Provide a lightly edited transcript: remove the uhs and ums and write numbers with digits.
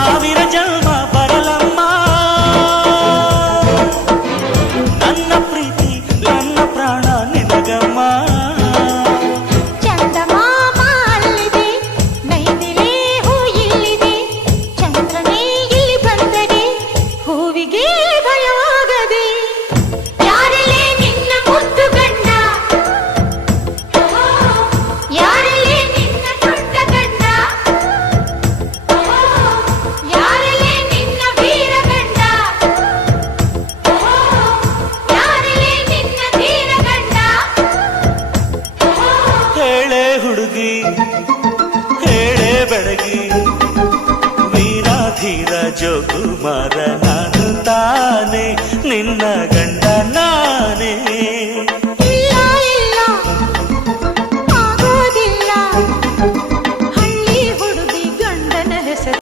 ಸಾವಿರ ಜನ್ಮ ಬರಲಮ್ಮ ನನ್ನ ಪ್ರೀತಿ ನನ್ನ ಪ್ರಾಣ ನಿನಗಮ್ಮ. ಚಂದಮಾಮ ಅಲ್ಲಿದೆ, ನೈದಿಲೆ ಹೂ ಇಲ್ಲಿದೆ, ಚಂದ್ರನೇ ಇಲ್ಲಿ ಬಂದರೆ ಹೂವಿಗೆ ಭಯವಾಗದೆ. ಯಾರಲ್ಲೇ ನಿನ್ನ ಮುದ್ದು ಗಂಡ, ಯಾರಲ್ಲೇ ನಿನ್ನ ದೊಡ್ಡ ಗಂಡ, ಯಾರಲ್ಲೇ ನಿನ್ನ ವೀರ ಗಂಡ, ಯಾರಲ್ಲೇ ನಿನ್ನ ಧೀರ ಗಂಡ. ಹೇಳೆ ಹುಡುಗಿ ಹೇಳೆ ಬೆಡಗಿ ವೀರಾಧೀರ ಜೋಕುಮಾರ